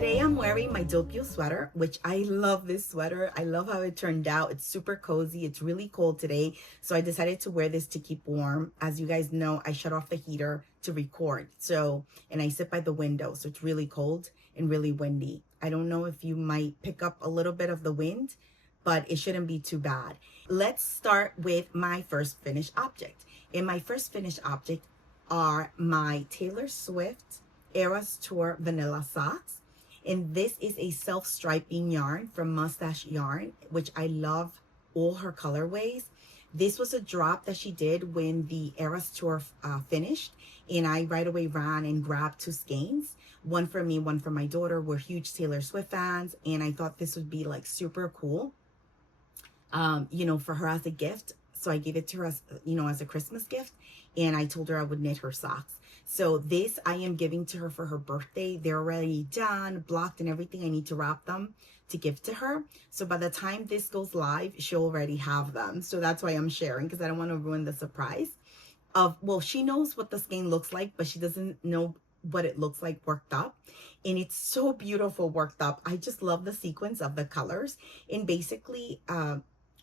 Today I'm wearing my Doppio sweater, which I love this sweater. I love how it turned out. It's super cozy. It's really cold today, so I decided to wear this to keep warm. As you guys know, I shut off the heater to record. And I sit by the window, so it's really cold and really windy. I don't know if you might pick up a little bit of the wind, but it shouldn't be too bad. Let's start with my first finished object. And my first finished object are my Taylor Swift Eras Tour vanilla socks. And this is a self-striping yarn from Mustache Yarn, which I love all her colorways. This was a drop that she did when the Eras Tour finished, and I right away ran and grabbed two skeins, one for me, one for my daughter. We're huge Taylor Swift fans, and I thought this would be like super cool, for her as a gift. So I gave it to her as, as a Christmas gift, and I told her I would knit her socks. So this I am giving to her for her birthday. They're already done, blocked and everything. I need to wrap them to give to her. So by the time this goes live, she'll already have them. So that's why I'm sharing, because I don't want to ruin the surprise well, she knows what the skein looks like, but she doesn't know what it looks like worked up. And it's so beautiful worked up. I just love the sequence of the colors. And basically,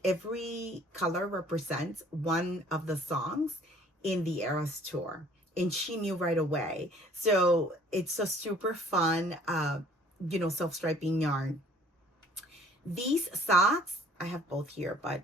every color represents one of the songs in the Eras Tour. And she knew right away. So it's a super fun, self-striping yarn. These socks, I have both here, but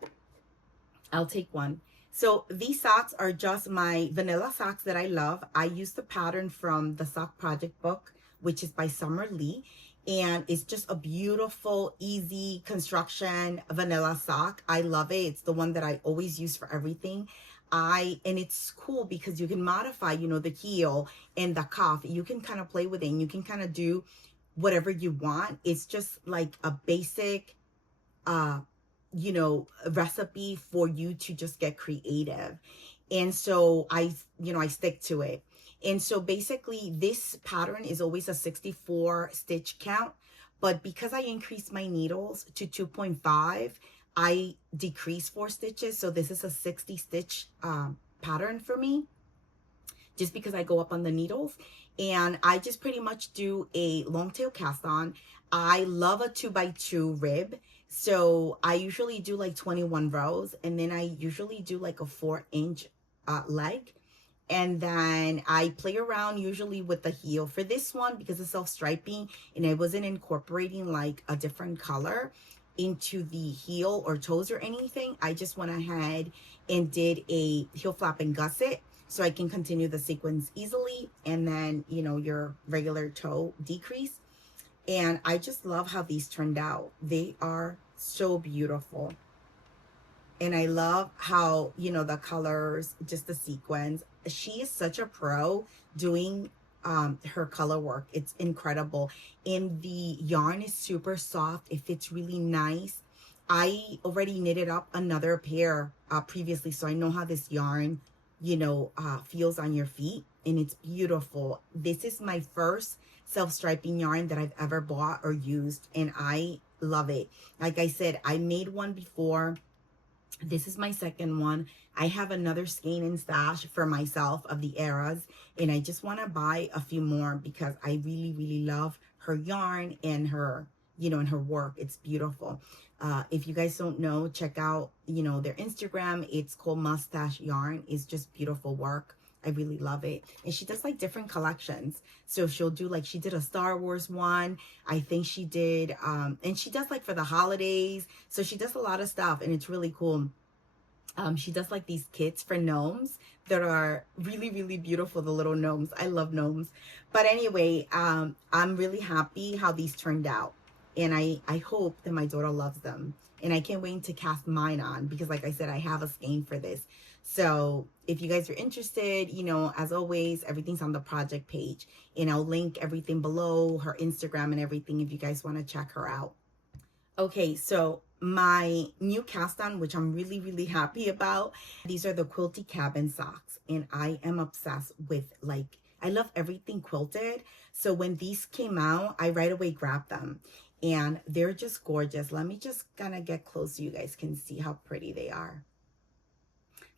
I'll take one. So these socks are just my vanilla socks that I love. I use the pattern from the Sock Project book, which is by Summer Lee. And it's just a beautiful, easy construction vanilla sock. I love it. It's the one that I always use for everything. And it's cool because you can modify, the heel and the cuff. You can kind of play with it and you can kind of do whatever you want. It's just like a basic, recipe for you to just get creative. And so I stick to it. And so basically this pattern is always a 64 stitch count, but because I increased my needles to 2.5, I decrease 4 stitches. So this is a 60 stitch pattern for me, just because I go up on the needles. And I just pretty much do a long tail cast on. I love a 2x2 rib. So I usually do like 21 rows, and then I usually do like a 4-inch leg. And then I play around usually with the heel for this one because it's self-striping and I wasn't incorporating like a different color into the heel or toes or anything. I just went ahead and did a heel flap and gusset so I can continue the sequence easily, and then your regular toe decrease. And I just love how these turned out. They are so beautiful, and I love how the colors, just the sequence. She is such a pro doing her color work. It's incredible. And the yarn is super soft. It fits really nice. I already knitted up another pair previously, so I know how this yarn feels on your feet, and it's beautiful. This is my first self-striping yarn that I've ever bought or used, and I love it. Like I said, I made one before. This is my second one. I have another skein in stash for myself of the Eras, and I just want to buy a few more because I really, really love her yarn and her, and her work. It's beautiful. If you guys don't know, check out, their Instagram. It's called Mustache Yarn. It's just beautiful work. I really love it. And she does like different collections. So she'll do like, she did a Star Wars one. I think she did, and she does like for the holidays. So she does a lot of stuff, and it's really cool. She does like these kits for gnomes that are really, really beautiful. The little gnomes. I love gnomes. But anyway, I'm really happy how these turned out. And I hope that my daughter loves them. And I can't wait to cast mine on because, like I said, I have a skein for this. So if you guys are interested, as always, everything's on the project page. And I'll link everything below, her Instagram and everything, if you guys want to check her out. Okay, so my new cast on, which I'm really, really happy about, these are the Quilty cabin socks. And I am obsessed with, like, I love everything quilted. So when these came out, I right away grabbed them. And they're just gorgeous. Let me just kind of get close so you guys can see how pretty they are.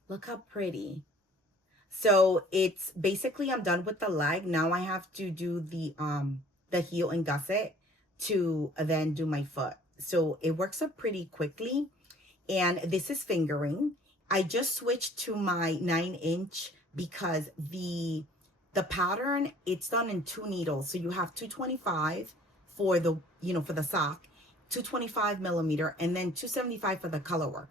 Look how pretty. So it's basically, I'm done with the leg. Now I have to do the heel and gusset. to then do my foot. So it works up pretty quickly. And this is fingering. I just switched to my 9-inch because the pattern, it's done in 2 needles. So you have 225 for the, for the sock, 225 millimeter, and then 275 for the color work.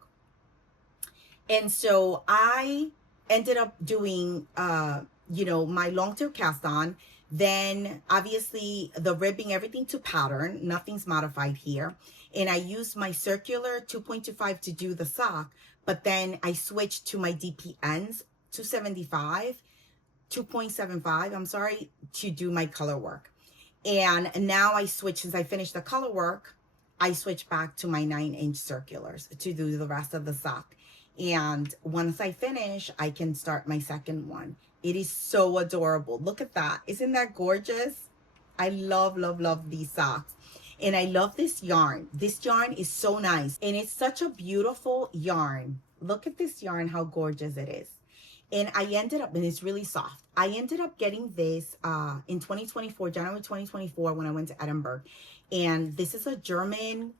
And so I ended up doing, my long tail cast on. Then obviously the ribbing, everything to pattern, nothing's modified here. And I used my circular 2.25 to do the sock, but then I switched to my DPNs 275, 2.75, I'm sorry, to do my color work. And now I switch, since I finished the color work, I switch back to my 9-inch circulars to do the rest of the sock. And once I finish, I can start my second one. It is so adorable. Look at that. Isn't that gorgeous? I love, love, love these socks. And I love this yarn. This yarn is so nice. And it's such a beautiful yarn. Look at this yarn, how gorgeous it is. And I ended up, and it's really soft. I ended up getting this in 2024, January 2024, when I went to Edinburgh. And this is a German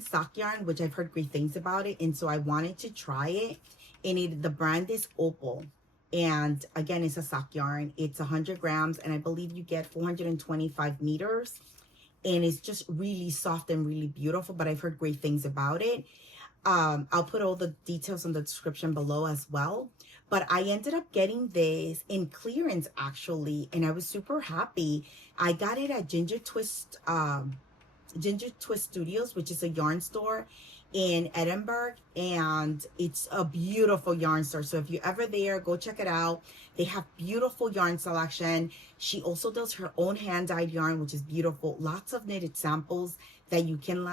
sock yarn, which I've heard great things about it. And so I wanted to try it. And the brand is Opal. And again, it's a sock yarn. It's 100 grams. And I believe you get 425 meters. And it's just really soft and really beautiful. But I've heard great things about it. I'll put all the details in the description below as well. But I ended up getting this in clearance, actually. And I was super happy. I got it at Ginger Twist Studios, which is a yarn store in Edinburgh, and it's a beautiful yarn store. So if you're ever there, go check it out. They have beautiful yarn selection. She also does her own hand-dyed yarn, which is beautiful. Lots of knitted samples that you can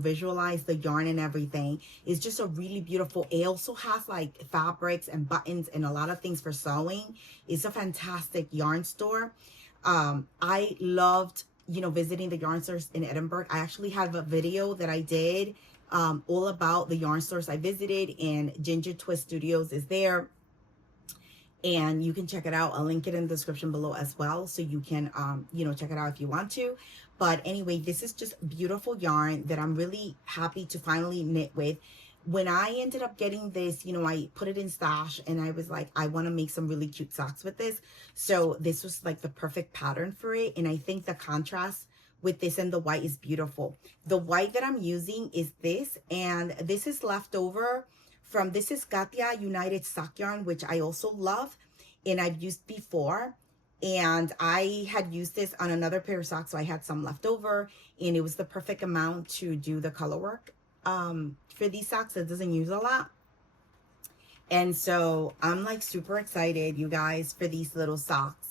visualize the yarn and everything. It's just a really beautiful. It also has fabrics and buttons and a lot of things for sewing. It's a fantastic yarn store. I loved visiting the yarn stores in Edinburgh. I actually have a video that I did all about the yarn stores I visited, and Ginger Twist Studios is there. And you can check it out. I'll link it in the description below as well. So you can, check it out if you want to. But anyway, this is just beautiful yarn that I'm really happy to finally knit with. When I ended up getting this, I put it in stash and I was like, I want to make some really cute socks with this. So this was the perfect pattern for it. And I think the contrast with this and the white is beautiful. The white that I'm using is this, and this is leftover from, this is Katia United Sock Yarn, which I also love and I've used before. And I had used this on another pair of socks, so I had some left over, and it was the perfect amount to do the color work for these socks. It doesn't use a lot. And so I'm super excited, you guys, for these little socks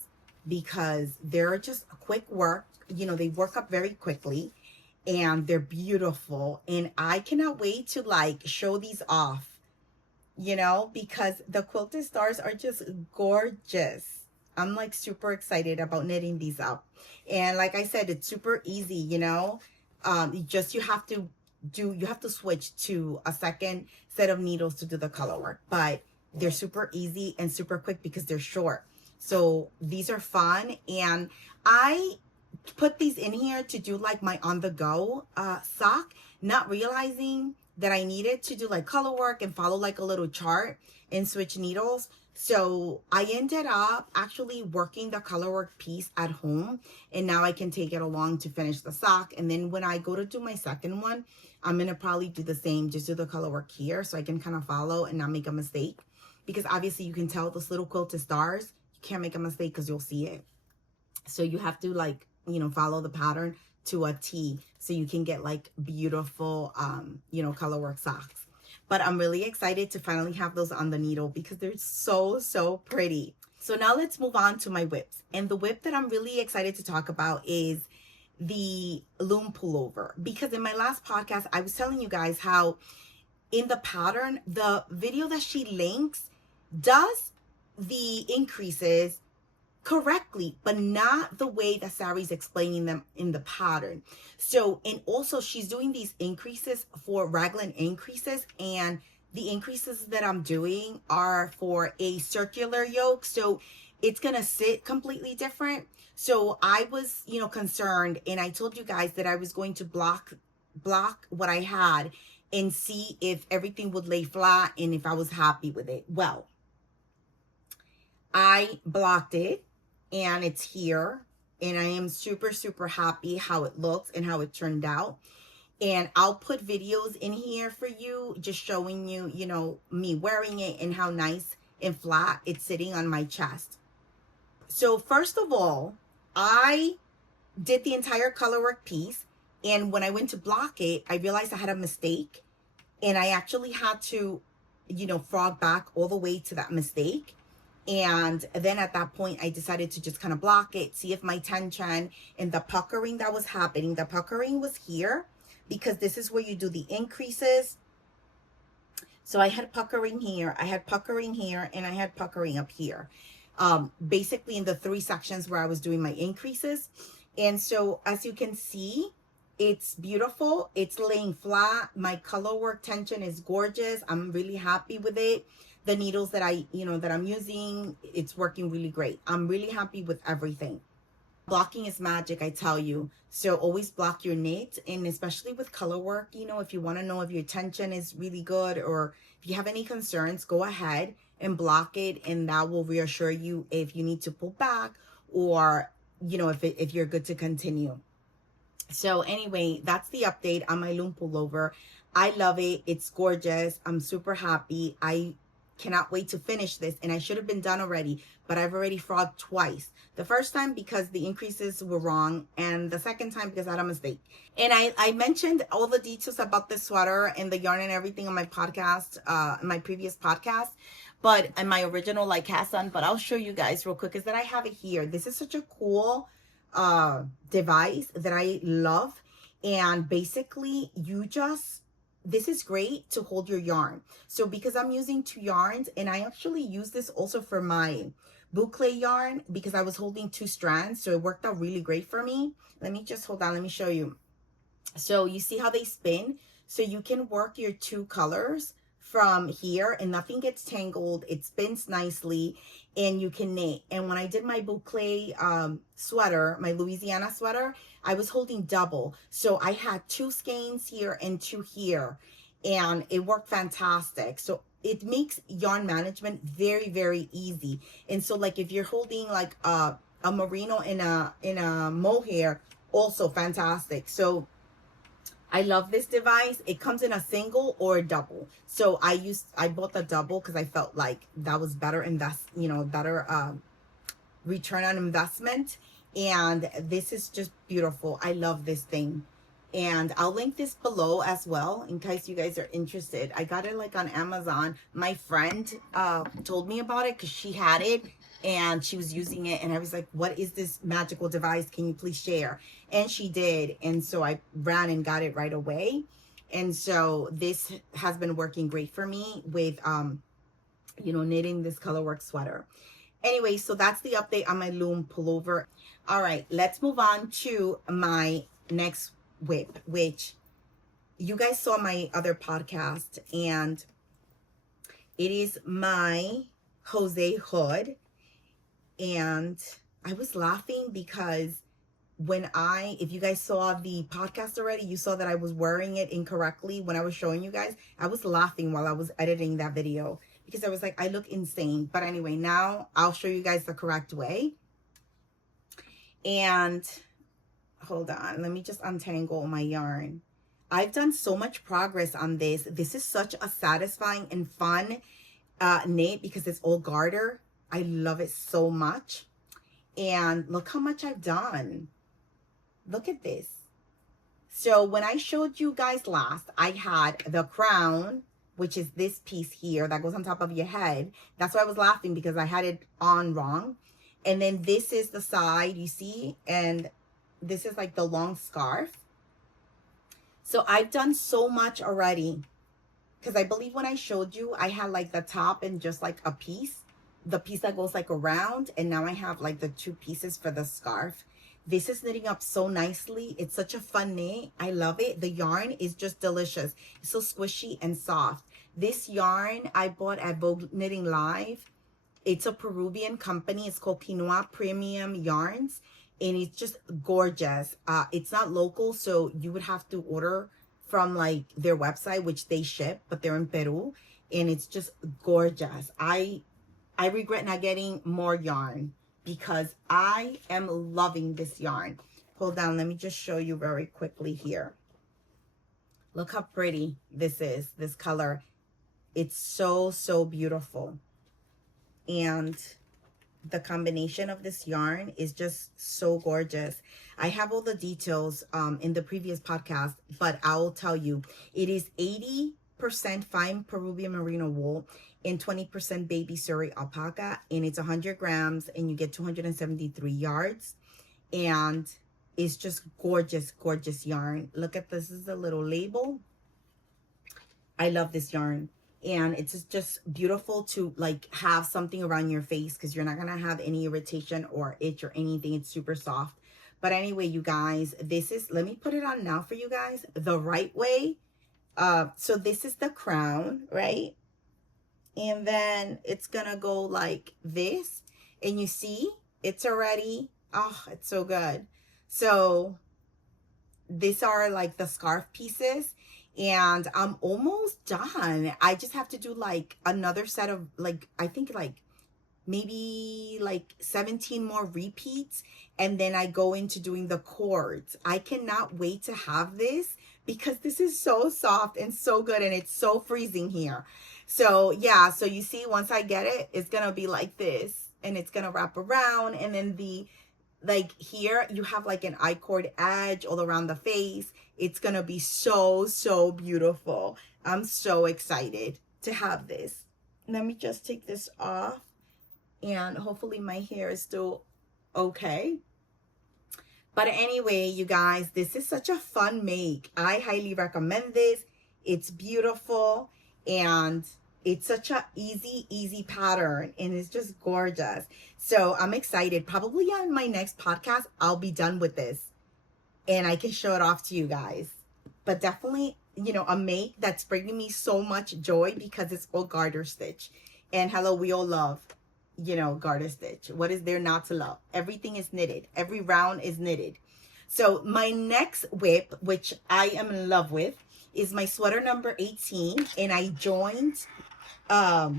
because they're just a quick work. They work up very quickly and they're beautiful. And I cannot wait to show these off, because the quilted stars are just gorgeous. I'm super excited about knitting these up. And like I said, it's super easy, you have to switch to a second set of needles to do the color work, but they're super easy and super quick because they're short. So these are fun. And I put these in here to do my on-the-go sock, not realizing that I needed to do color work and follow a little chart and switch needles. So I ended up actually working the color work piece at home, and now I can take it along to finish the sock. And then when I go to do my second one, I'm going to probably do the same, just do the color work here so I can kind of follow and not make a mistake. Because obviously you can tell those little quilted stars, you can't make a mistake because you'll see it. So you have to follow the pattern to a T so you can get beautiful, color work socks. But I'm really excited to finally have those on the needle because they're so, so pretty. So now let's move on to my whips. And the whip that I'm really excited to talk about is the Lumme Pullover. Because in my last podcast, I was telling you guys how in the pattern, the video that she links does the increases correctly, but not the way that Sari's explaining them in the pattern. So, and also she's doing these increases for raglan increases, and the increases that I'm doing are for a circular yoke. So it's gonna sit completely different. So I was, you know, concerned, and I told you guys that I was going to block what I had and see if everything would lay flat and if I was happy with it. Well, I blocked it and it's here, and I am super, super happy how it looks and how it turned out. And I'll put videos in here for you, just showing you, you know, me wearing it and how nice and flat it's sitting on my chest. So first of all, I did the entire colorwork piece, and when I went to block it, I realized I had a mistake, and I actually had to, you know, frog back all the way to that mistake. And then at that point, I decided to just kind of block it, see if my tension and the puckering that was happening, the puckering was here, because this is where you do the increases. So I had puckering here, I had puckering here, and I had puckering up here. Basically in the 3 sections where I was doing my increases. And so as you can see, it's beautiful. It's laying flat. My color work tension is gorgeous. I'm really happy with it. The needles that I'm using, it's working really great. I'm really happy with everything. Blocking is magic, I tell you. So always block your knit, and especially with color work, you know, if you want to know if your tension is really good or if you have any concerns, go ahead and block it, and that will reassure you if you need to pull back, or, you know, if you're good to continue. So anyway, that's the update on my Lumme Pullover. I love it. It's gorgeous. I'm super happy. I cannot wait to finish this, and I should have been done already, but I've already frogged twice. The first time because the increases were wrong, and the second time because I had a mistake. And I mentioned all the details about the sweater and the yarn and everything on my podcast, my previous podcast, but in my original like cast on, but I'll show you guys real quick, is that I have it here. This is such a cool device that I love. And basically this is great to hold your yarn. So because I'm using 2 yarns, and I actually use this also for my boucle yarn because I was holding 2 strands, so it worked out really great for me. Let me just hold on, let me show you. So you see how they spin? So you can work your 2 colors from here and nothing gets tangled. It spins nicely and you can knit. And when I did my boucle sweater, my Louisiana sweater, I was holding double. So I had 2 skeins here and 2 here, and it worked fantastic. So it makes yarn management very, very easy. And so like if you're holding like a merino in a mohair, also fantastic. So I love this device. It comes in a single or a double. So I bought the double because I felt like that was better better return on investment. And this is just beautiful. I love this thing. And I'll link this below as well in case you guys are interested. I got it like on Amazon. My friend told me about it because she had it and she was using it, and I was like, what is this magical device? Can you please share? And she did. And so I ran and got it right away. And so this has been working great for me with knitting this colorwork sweater. Anyway, so that's the update on my Lumme Pullover. All right, let's move on to my next whip, which you guys saw my other podcast, and it is my Jose hood. And I was laughing because if you guys saw the podcast already, you saw that I was wearing it incorrectly when I was showing you guys. I was laughing while I was editing that video because I was like, I look insane. But anyway, now I'll show you guys the correct way. And hold on, let me just untangle my yarn. I've done so much progress on this. This is such a satisfying and fun knit because it's all garter. I love it so much. And look how much I've done. Look at this. So when I showed you guys last, I had the crown, which is this piece here that goes on top of your head. That's why I was laughing, because I had it on wrong. And then this is the side, you see, and this is like the long scarf. So I've done so much already, because I believe when I showed you, I had like the top and just like a piece, the piece that goes like around, and now I have like the 2 pieces for the scarf. This is knitting up so nicely. It's such a fun knit. I love it. The yarn is just delicious. It's so squishy and soft. This yarn I bought at Vogue Knitting Live, It's a Peruvian company. It's called Quinoa Premium Yarns, and it's just gorgeous. It's not local, so you would have to order from like their website, which they ship, but they're in Peru, and it's just gorgeous. I regret not getting more yarn because I am loving this yarn. Hold on, let me just show you very quickly here. Look how pretty this is, this color. It's so, so beautiful. And the combination of this yarn is just so gorgeous. I have all the details in the previous podcast, but I'll tell you, it is 80% fine Peruvian merino wool and 20% baby Sari alpaca, and it's 100 grams, and you get 273 yards, and it's just gorgeous, gorgeous yarn. Look at this. This is a little label. I love this yarn. And it's just beautiful to like have something around your face because you're not going to have any irritation or itch or anything. It's super soft. But anyway, you guys, this is, let me put it on now for you guys the right way. So this is the crown, right? And then it's going to go like this. And you see, it's already, oh, it's so good. So these are like the scarf pieces. And I'm almost done. I just have to do like another set of like, I think like maybe like 17 more repeats. And then I go into doing the cords. I cannot wait to have this because this is so soft and so good. And it's so freezing here. So yeah, so you see, once I get it, it's going to be like this. And it's going to wrap around. And then the, like here, you have like an I-cord edge all around the face. It's going to be so, so beautiful. I'm so excited to have this. Let me just take this off. And hopefully my hair is still okay. But anyway, you guys, this is such a fun make. I highly recommend this. It's beautiful. And it's such a easy pattern. And it's just gorgeous. So I'm excited. Probably on my next podcast, I'll be done with this. And I can show it off to you guys. But definitely, you know, a make that's bringing me so much joy because it's all garter stitch. And hello, we all love, you know, garter stitch. What is there not to love? Everything is knitted. Every round is knitted. So my next whip, which I am in love with, is my sweater number 18. And I joined the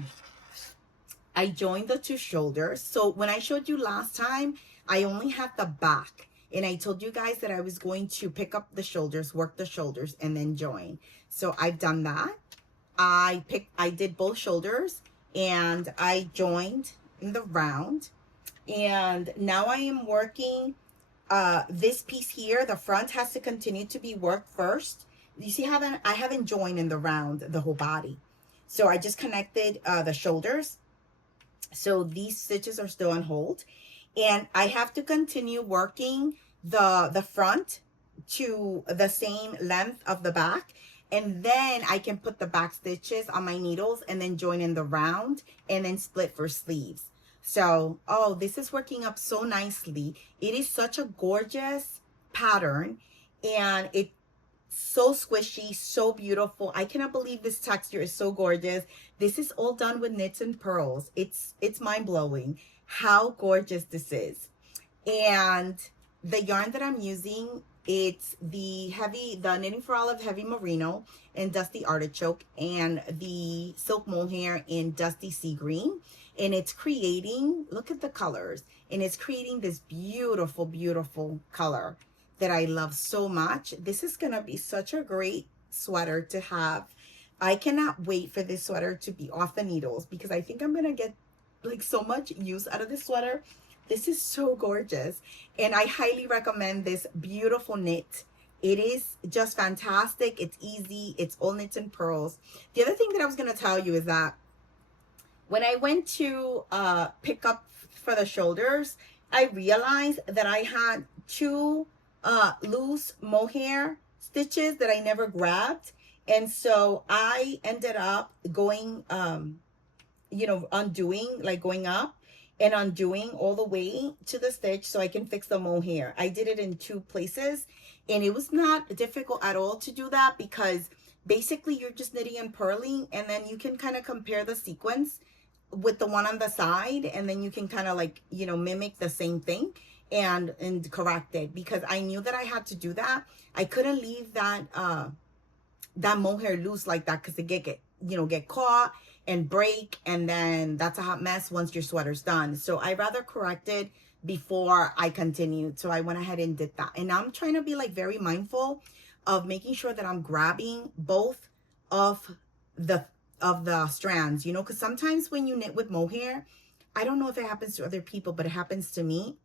two shoulders. So when I showed you last time, I only had the back. And I told you guys that I was going to pick up the shoulders, work the shoulders, and then join. So I've done that. I did both shoulders, and I joined in the round. And now I am working this piece here. The front has to continue to be worked first. You see how I haven't joined in the round the whole body. So I just connected the shoulders. So these stitches are still on hold. And I have to continue working the front to the same length of the back. And then I can put the back stitches on my needles and then join in the round and then split for sleeves. So, oh, this is working up so nicely. It is such a gorgeous pattern. And it's so squishy, so beautiful. I cannot believe this texture is so gorgeous. This is all done with knits and pearls. It's mind-blowing how gorgeous this is. And the yarn that I'm using, it's the Knitting for Olive Heavy Merino in Dusty Artichoke and the Silk Mohair in Dusty Sea Green. And it's creating, look at the colors, and it's creating this beautiful, beautiful color that I love so much. This is gonna be such a great sweater to have. I cannot wait for this sweater to be off the needles because I think I'm gonna get like so much use out of this sweater. This is so gorgeous, and I highly recommend this beautiful knit. It is just fantastic. It's easy. It's all knits and pearls. The other thing that I was going to tell you is that when I went to pick up for the shoulders, I realized that I had two loose mohair stitches that I never grabbed, and so I ended up going you know, undoing, like going up and undoing all the way to the stitch so I can fix the mohair. I did it in two places, and it was not difficult at all to do that because basically you're just knitting and purling, and then you can kind of compare the sequence with the one on the side, and then you can kind of like, you know, mimic the same thing and correct it, because I knew that I had to do that. I couldn't leave that that mohair loose like that, because it get caught and break, and then that's a hot mess once your sweater's done. So I rather correct it before I continued. So I went ahead and did that. And now I'm trying to be like very mindful of making sure that I'm grabbing both of the strands, you know, because sometimes when you knit with mohair, I don't know if it happens to other people, but it happens to me.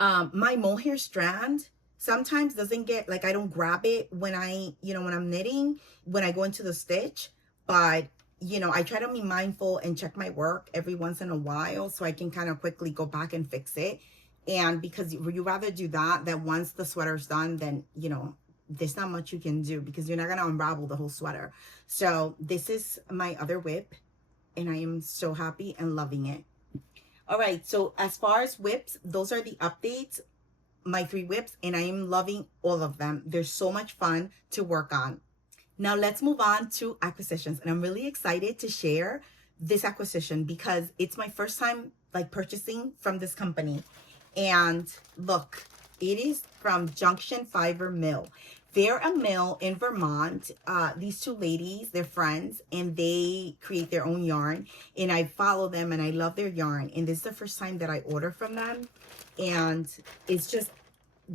My mohair strand sometimes doesn't get, like, I don't grab it when I, you know, when I'm knitting, when I go into the stitch. But, you know, I try to be mindful and check my work every once in a while so I can kind of quickly go back and fix it. And because you rather do that once the sweater's done, then, you know, there's not much you can do, because you're not going to unravel the whole sweater. So this is my other whip, and I am so happy and loving it. All right, so as far as whips, those are the updates, my 3 whips, and I am loving all of them. They're so much fun to work on. Now let's move on to acquisitions, and I'm really excited to share this acquisition because it's my first time like purchasing from this company. And look, it is from Junction Fiber Mill. They're a mill in Vermont. These 2 ladies, they're friends, and they create their own yarn. And I follow them, and I love their yarn. And this is the first time that I order from them. And it's just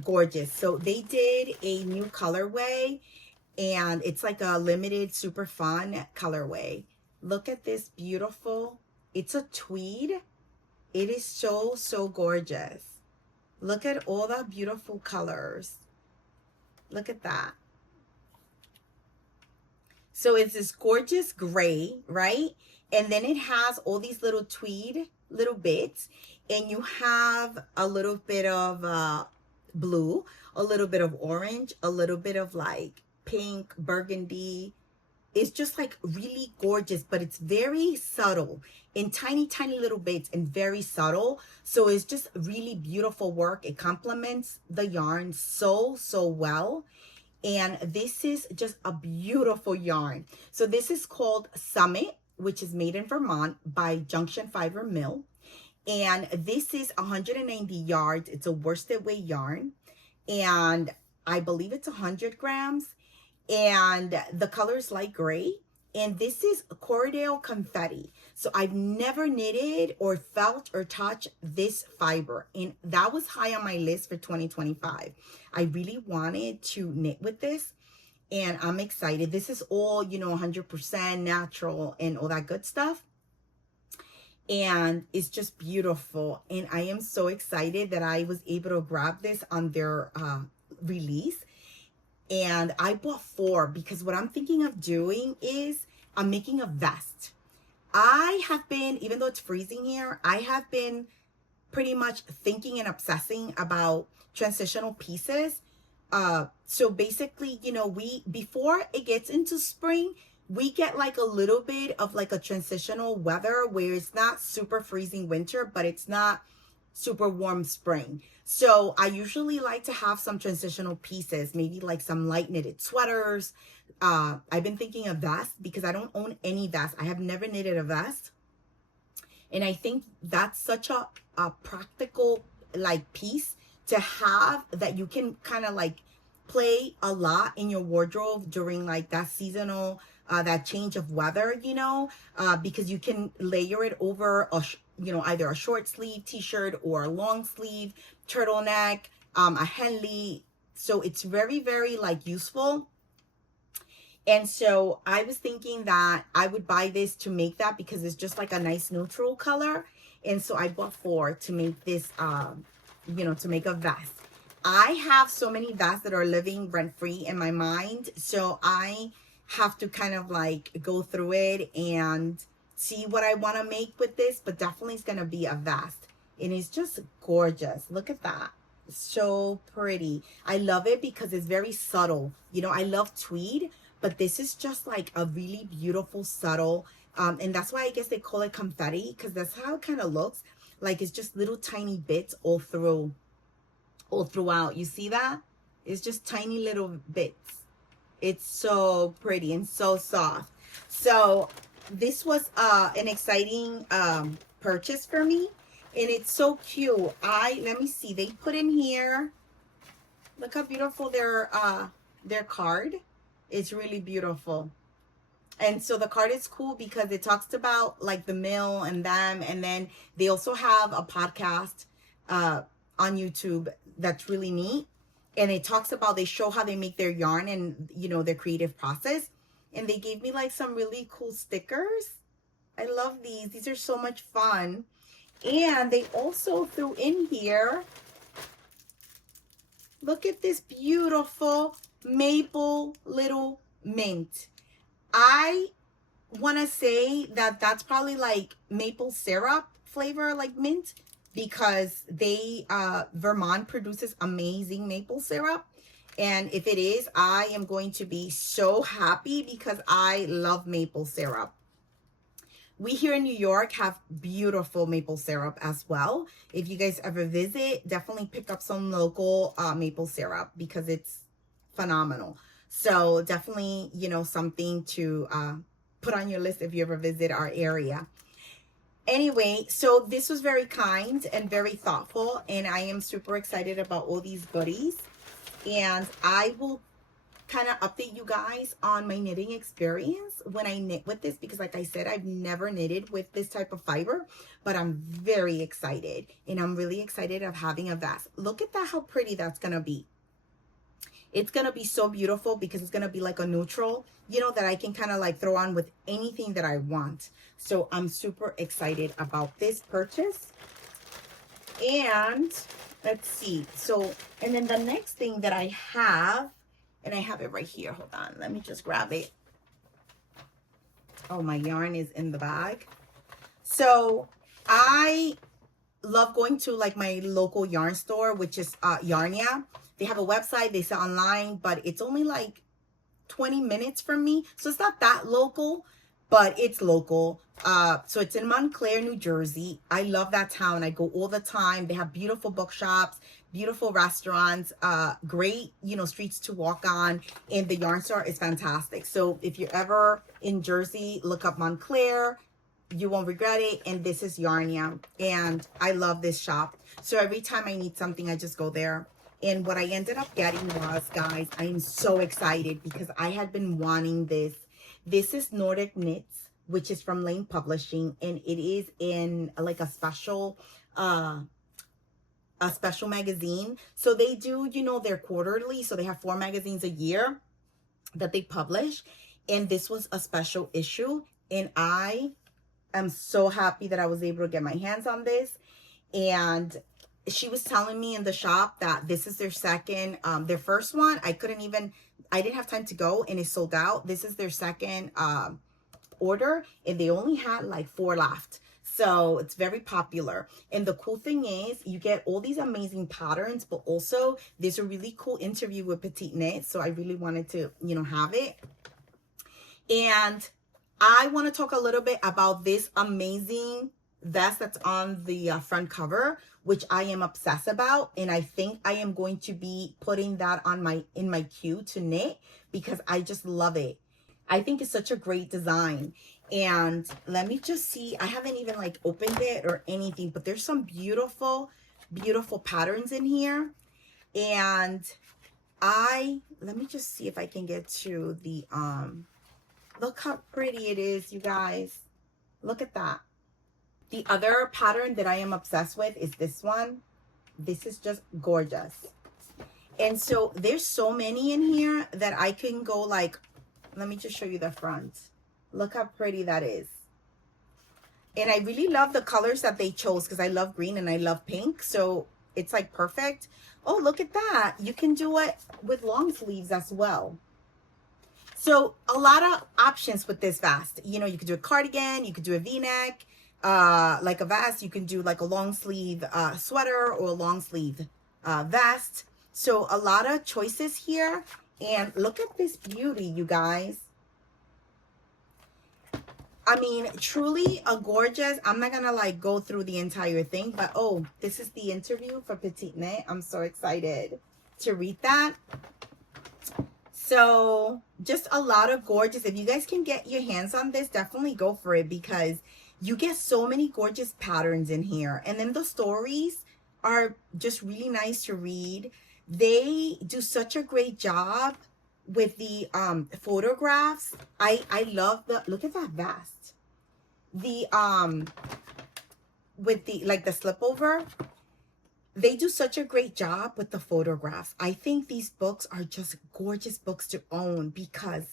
gorgeous. So they did a new colorway, and it's like a limited, super fun colorway. Look at this beautiful. It's a tweed. It is so, so gorgeous. Look at all the beautiful colors. Look at that. So it's this gorgeous gray, right? And then it has all these little tweed, little bits. And you have a little bit of blue, a little bit of orange, a little bit of like pink, burgundy. It's just like really gorgeous, but it's very subtle in tiny, tiny little bits and very subtle. So it's just really beautiful work. It complements the yarn so, so well. And this is just a beautiful yarn. So this is called Summit, which is made in Vermont by Junction Fiber Mill. And this is 190 yards. It's a worsted weight yarn. And I believe it's 100 grams. And the color is light gray. And this is Cordial Confetti. So I've never knitted or felt or touched this fiber. And that was high on my list for 2025. I really wanted to knit with this. And I'm excited. This is all, you know, 100% natural and all that good stuff. And it's just beautiful. And I am so excited that I was able to grab this on their release. And I bought 4 because what I'm thinking of doing is I'm making a vest. I have been, even though it's freezing here, I have been pretty much thinking and obsessing about transitional pieces. So basically, you know, before it gets into spring, we get like a little bit of like a transitional weather where it's not super freezing winter, but it's not super warm spring. So I usually like to have some transitional pieces, maybe like some light knitted sweaters. I've been thinking of vests because I don't own any vests. I have never knitted a vest. And I think that's such a practical like piece to have, that you can kind of like play a lot in your wardrobe during like that seasonal, that change of weather, you know, because you can layer it over you know, either a short sleeve t-shirt or a long sleeve turtleneck, a Henley. So it's very, very like useful. And so I was thinking that I would buy this to make that because it's just like a nice neutral color. And so I bought 4 to make this, you know, to make a vest. I have so many vests that are living rent-free in my mind. So I have to kind of like go through it and see what I want to make with this. But definitely it's going to be a vest. And it's just gorgeous. Look at that. So pretty. I love it because it's very subtle. You know, I love tweed, but this is just like a really beautiful, subtle, and that's why I guess they call it confetti, because that's how it kind of looks. Like it's just little tiny bits all throughout. You see that? It's just tiny little bits. It's so pretty and so soft. So this was an exciting purchase for me, and it's so cute. Let me see, they put in here, look how beautiful their card. It's really beautiful. And so the card is cool because it talks about like the mill and them, and then they also have a podcast on YouTube that's really neat, and it talks about, they show how they make their yarn and, you know, their creative process. And they gave me like some really cool stickers. I love these. These are so much fun. And they also threw in here, look at this beautiful maple little mint. I want to say that that's probably like maple syrup flavor, like mint, because they Vermont produces amazing maple syrup. And if it is, I am going to be so happy because I love maple syrup. We here in New York have beautiful maple syrup as well. If you guys ever visit, definitely pick up some local maple syrup because it's phenomenal. So definitely, you know, something to put on your list if you ever visit our area. Anyway, so this was very kind and very thoughtful, and I am super excited about all these goodies. And I will kind of update you guys on my knitting experience when I knit with this, because like I said, I've never knitted with this type of fiber, but I'm very excited, and I'm really excited of having a vest. Look at that, how pretty that's gonna be. It's gonna be so beautiful because it's gonna be like a neutral, you know, that I can kind of like throw on with anything that I want. So I'm super excited about this purchase. And let's see, so, and then the next thing that I have, and I have it right here, hold on, let me just grab it. Oh, my yarn is in the bag. So I love going to like my local yarn store, which is Yarnia. They have a website, they sell online, but it's only like 20 minutes from me, so it's not that local, but it's local. So it's in Montclair, New Jersey. I love that town. I go all the time. They have beautiful bookshops, beautiful restaurants, great, you know, streets to walk on, and the yarn store is fantastic. So if you're ever in Jersey, look up Montclair. You won't regret it. And this is Yarnia, and I love this shop. So every time I need something, I just go there. And what I ended up getting was, guys, I am so excited because I had been wanting this. This is Nordic Knits, which is from Lane Publishing, and it is in like a special magazine. So they do, you know, they're quarterly, so they have 4 magazines a year that they publish, and this was a special issue, and I am so happy that I was able to get my hands on this. And she was telling me in the shop that this is their second, their first one, I didn't have time to go, and it sold out. This is their second order, and they only had like 4 left. So it's very popular. And the cool thing is you get all these amazing patterns, but also there's a really cool interview with Petite Knit. So I really wanted to, you know, have it. And I want to talk a little bit about this amazing vest that's on the front cover, which I am obsessed about, and I think I am going to be putting that on in my queue to knit because I just love it. I think it's such a great design. And let me just see, I haven't even like opened it or anything, but there's some beautiful patterns in here. And let me just see if I can get to the look how pretty it is, you guys. Look at that. The other pattern that I am obsessed with is this one. This is just gorgeous. And so there's so many in here that I can go like, let me just show you the front. Look how pretty that is. And I really love the colors that they chose because I love green and I love pink. So it's like perfect. Oh, look at that. You can do it with long sleeves as well. So a lot of options with this vest. You know, you could do a cardigan, you could do a V-neck. Like a vest, you can do like a long sleeve sweater or a long sleeve vest. So a lot of choices here. And look at this beauty, you guys. I mean, truly a gorgeous. I'm not gonna like go through the entire thing, but oh, this is the interview for Petite Knit. I'm so excited to read that. So just a lot of gorgeous. If you guys can get your hands on this, definitely go for it, because you get so many gorgeous patterns in here. And then the stories are just really nice to read. They do such a great job with the photographs. I love the, look at that vest. The with the, like, the slip over, they do such a great job with the photographs. I think these books are just gorgeous books to own, because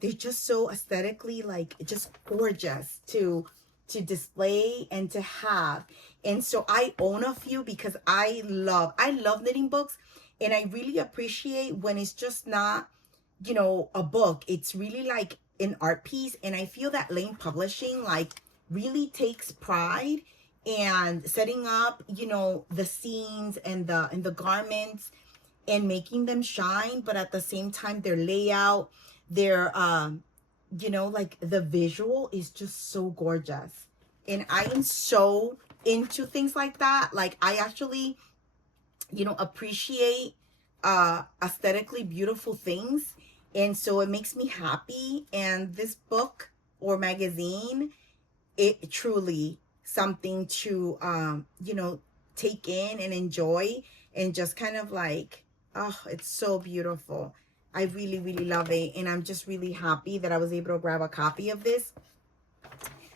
they're just so aesthetically, like, just gorgeous to display and to have. And so I own a few because I love knitting books, and I really appreciate when it's just not, you know, a book. It's really like an art piece. And I feel that Lane Publishing, like, really takes pride and setting up, you know, the scenes and the garments and making them shine, but at the same time their layout, their you know, like, the visual is just so gorgeous. And I am so into things like that. Like, I actually, you know, appreciate aesthetically beautiful things, and so it makes me happy. And this book or magazine, it truly something to you know, take in and enjoy, and just kind of like, oh, it's so beautiful. I really, really love it, and I'm just really happy that I was able to grab a copy of this.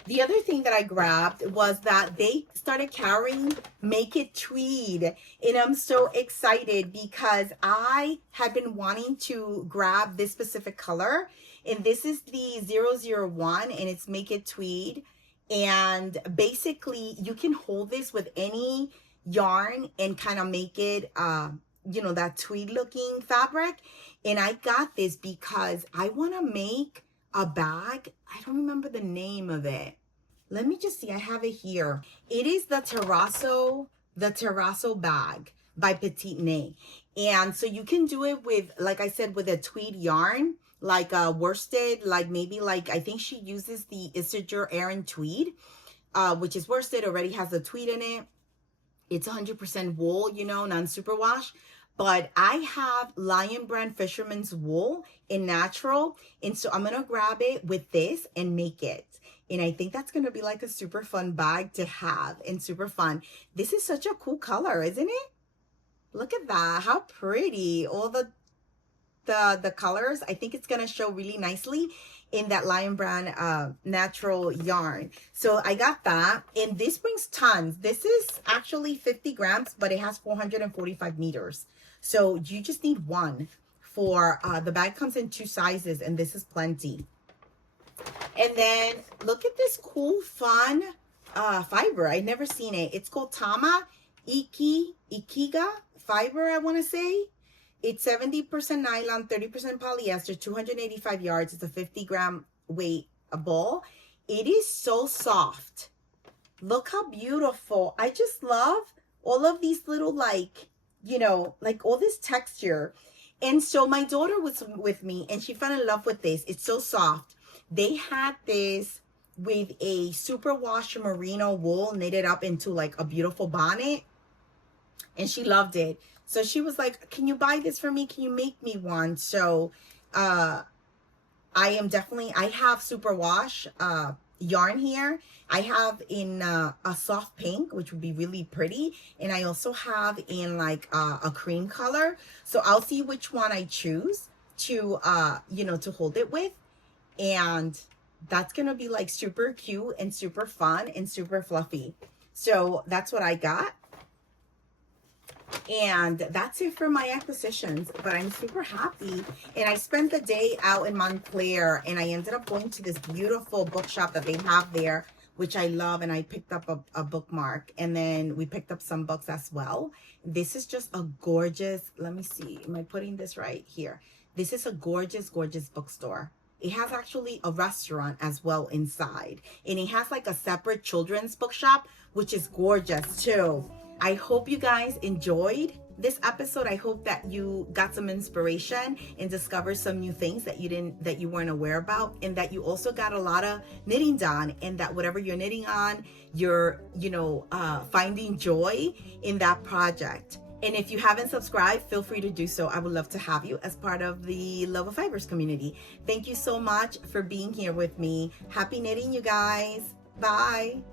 The other thing that I grabbed was that they started carrying Make It Tweed, and I'm so excited because I had been wanting to grab this specific color, and this is the 001, and it's Make It Tweed. And basically you can hold this with any yarn and kind of make it you know, that tweed looking fabric. And I got this because I want to make a bag. I don't remember the name of it. Let me just see. I have it here. It is the Terrazzo bag by Petite Knit. And so you can do it with, like I said, with a tweed yarn, like a worsted, like maybe, like, I think she uses the Isidore Aran tweed, which is worsted, already has the tweed in it. It's 100% wool, you know, non-superwash. But I have Lion Brand Fisherman's Wool in natural, and so I'm gonna grab it with this and make it. And I think that's gonna be like a super fun bag to have, and super fun. This is such a cool color, isn't it? Look at that, how pretty. All the colors. I think it's gonna show really nicely in that Lion Brand natural yarn. So I got that, and this brings tons. This is actually 50 grams, but it has 445 meters. So you just need one for, the bag comes in 2 sizes, and this is plenty. And then look at this cool, fun fiber. I've never seen it. It's called Tama Ikiga fiber, I want to say. It's 70% nylon, 30% polyester, 285 yards. It's a 50-gram weight a ball. It is so soft. Look how beautiful. I just love all of these little, like, you know, like all this texture. And so my daughter was with me, and she fell in love with this. It's so soft. They had this with a superwash merino wool knitted up into like a beautiful bonnet, and she loved it. So she was like, can you buy this for me? Can you make me one? So I have superwash yarn here. I have in a soft pink, which would be really pretty, and I also have in like a cream color. So I'll see which one I choose to you know, to hold it with. And that's gonna be like super cute and super fun and super fluffy. So that's what I got. And that's it for my acquisitions, but I'm super happy. And I spent the day out in Montclair, and I ended up going to this beautiful bookshop that they have there, which I love. And I picked up a bookmark, and then we picked up some books as well. This is just a gorgeous, let me see, am I putting this right here? This is a gorgeous, gorgeous bookstore. It has actually a restaurant as well inside, and it has like a separate children's bookshop, which is gorgeous too. I hope you guys enjoyed this episode. I hope that you got some inspiration and discovered some new things that you weren't aware about, and that you also got a lot of knitting done, and that whatever you're knitting on, you're, you know, finding joy in that project. And if you haven't subscribed, feel free to do so. I would love to have you as part of the Love of Fibers community. Thank you so much for being here with me. Happy knitting, you guys. Bye.